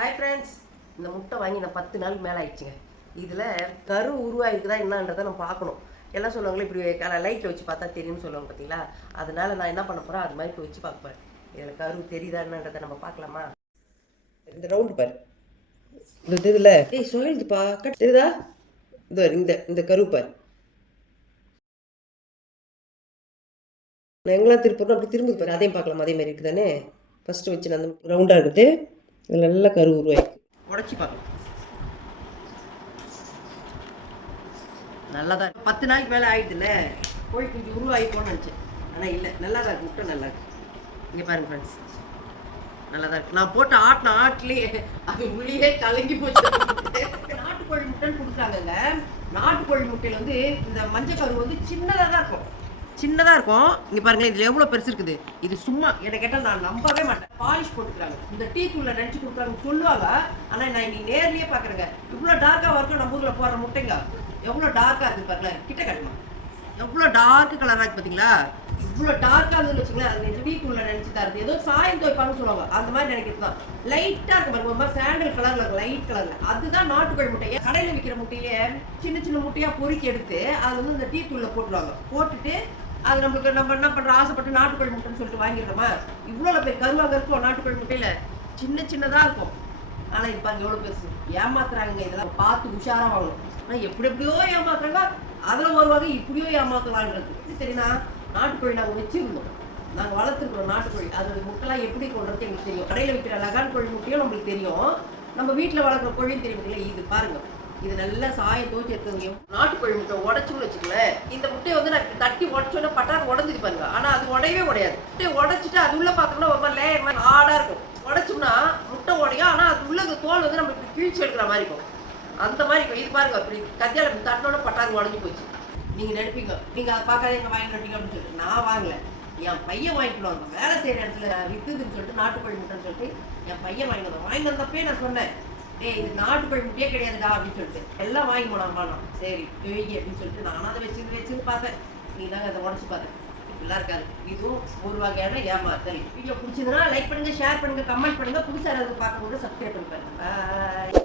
Hi friends, இந்த முட்டை வாங்கி நான் 10 நாளுக்கு மேலே ஆயிடுச்சுங்க. இதில் கரு உருவாகிருக்குதா என்னன்றதை நம்ம பார்க்கணும். எல்லாம் சொல்லுவாங்களே இப்படி லைட்டில் வச்சு பார்த்தா தெரியும்னு சொல்லுவாங்க பார்த்தீங்களா. அதனால நான் என்ன பண்ண போகிறேன், அது மாதிரி இப்போ வச்சு பார்ப்பேன். இதில் கரு தெரியுதா என்னன்றதை நம்ம பார்க்கலாமா. இந்த ரவுண்டு பாரு, இந்த இதில் சொல்லுதுப்பா கட் தெரியுதா. இந்த இந்த கரு பாரு, நான் எங்கெல்லாம் திருப்பணும் அப்படி திரும்பி பாரு, அதையும் பார்க்கலாமா. அதே மாதிரி இருக்குதானே. ஃபஸ்ட்டு வச்சு நான் அந்த ரவுண்டாக இருக்குது, இதில் நல்லா கரு உருவாயிருக்கு. உடச்சி பார்க்கலாம். நல்லா தான் 10 நாளைக்கு மேலே ஆகிடுதுல்ல, கோழி கொஞ்சம் உருவாகிப்போன்னு நினச்சேன். ஆனால் இல்லை, நல்லா தான் இருக்கு. முட்டை நல்லா இருக்கு. இங்கே பாருங்க ஃப்ரெண்ட்ஸ், நல்லா தான் இருக்கு. நான் போட்டு ஆட்டிலேயே அது உள்ளே கலங்கி போச்சு. நாட்டுக்கோழி முட்டைன்னு கொடுக்குறாங்கங்க. நாட்டுக்கோழி முட்டையில் வந்து இந்த மஞ்சள் கரு வந்து சின்னதாக தான் இருக்கும், சின்னதாக இருக்கும். இங்கே பாருங்களேன், இதில் எவ்வளோ பெருசு இருக்குது. இது சும்மா என்னை கேட்டால் நான் நம்பவே மாட்டேன். பாலிஷ் போட்டுக்கிறாங்க, இந்த டீ தூளில் நினச்சி கொடுக்குறாங்க சொல்லுவாங்க. ஆனால் நான் இன்னைக்கு நேர்லேயே பார்க்குறேங்க. இவ்வளோ டார்க்காக இருக்கும் நம்ம ஊரில் போடுற முட்டைங்க. எவ்வளோ டார்க்காக இருக்குது பாருங்களேன், கிட்ட கட்டணும். எவ்வளோ டார்க்கு கலராக இருக்குது பார்த்தீங்களா. இவ்வளோ டார்க்காக இருந்துன்னு வச்சுங்களேன், அது டீ தூளில் நினச்சி தான் இருக்குது. ஏதோ சாயம் துவைப்பாங்கன்னு சொல்லுவாங்க, அந்த மாதிரி நினைக்கிறது தான். லைட்டாக இருக்கும் பாருங்க, ஒரு மாதிரி சாண்டல் கலரில் இருக்கும், லைட் கலரில். அதுதான் நாட்டுக்கோழி முட்டை. கடையில் விற்கிற முட்டையிலே சின்ன சின்ன முட்டையாக பொறுக்கி எடுத்து அது வந்து இந்த டீ தூளில் போட்டுருவாங்க. போட்டுட்டு அது நம்மளுக்கு நம்ம என்ன பண்ணுறோம், ஆசைப்பட்டு நாட்டுக்கோழி முட்டைன்னு சொல்லிட்டு வாங்கிடுறோமா. இவ்வளோ பேர் கருவாங்க இருக்கும் நாட்டுக்கோழி முட்டையில், சின்ன சின்னதாக இருக்கும். ஆனால் இப்போ அங்கே எவ்வளோ பெருசு ஏமாத்துறாங்க. இதெல்லாம் பார்த்து உஷாராக வாங்கணும். ஆனால் எப்படியோ ஏமாத்துறாங்க. அதில் ஒரு வகை இப்படியோ ஏமாத்துவாங்கிறது தெரியுமா. நாட்டுக்கோழி நாங்கள் வச்சுருந்தோம், நாங்கள் வளர்த்துருக்குறோம் நாட்டுக்கோழி. அதோட முட்டைலாம் எப்படி கொள்றது எங்களுக்கு தெரியும். கடையில் விற்கிற லகான் கோழி முட்டையும் நம்மளுக்கு தெரியும், நம்ம வீட்டில் வளர்க்குற கோழியும் தெரியும் இல்லை. இது பாருங்கள், இது நல்லா சாயம் தோச்சி எடுத்துங்க. நாட்டுக்கோழி முட்டை உடச்சுன்னு வச்சுக்கலேன். இந்த முட்டையை வந்து நான் தட்டி உடச்சோன்னா பட்டாக்கு உடஞ்சிட்டு பாருங்க. ஆனால் அது உடையவே உடையாது. முட்டையை உடச்சிட்டு அது உள்ள பார்த்தோம்னா ஒரு மாதிரி லேயர் மாதிரி ஹார்டாக இருக்கும். உடச்சோம்னா முட்டை உடையும், ஆனால் அது உள்ள தோல் வந்து நம்மளுக்கு கிழிச்சு எடுக்கிற மாதிரி இருக்கும். அந்த மாதிரி இருக்கும். இது பாருங்க, அப்படி கத்தியால் தட்டினோட பட்டாக்கு உடஞ்சி போச்சு. நீங்கள் நினைப்பீங்க, நீங்கள் அதை பார்க்காத எங்கள் வாங்கி நட்டீங்க அப்படின்னு சொல்லிட்டு. நான் வாங்கலை, என் பையன் வாங்கிட்டு வந்தோம். வேலை செய்கிற இடத்துல வித்துதுன்னு சொல்லிட்டு நாட்டுக்கோழி முட்டைன்னு சொல்லிட்டு என் பையன் வாங்கி வந்தோம். வாங்கி வந்தப்பே நான் சொன்னேன், இது நாட்டுக்கோழி முட்டையே கிடையாதுடா அப்படின்னு சொல்லிட்டு. எல்லாம் வாங்கி போனான். சரி வெய்கி அப்படின்னு சொல்லிட்டு நானும் அதை வச்சுன்னு பார்த்தேன். நீ தாங்க அதை உடச்சு பார்த்தேன். இப்படிலாம் இருக்காது. இதுவும் ஒரு வகையான ஏமாத்தல். வீடியோ பிடிச்சதுன்னா லைக் பண்ணுங்க, ஷேர் பண்ணுங்க, கமெண்ட் பண்ணுங்க. புதுசாக யாராவது பார்க்கும்போது சப்ஸ்கிரைப் பண்ணுங்க.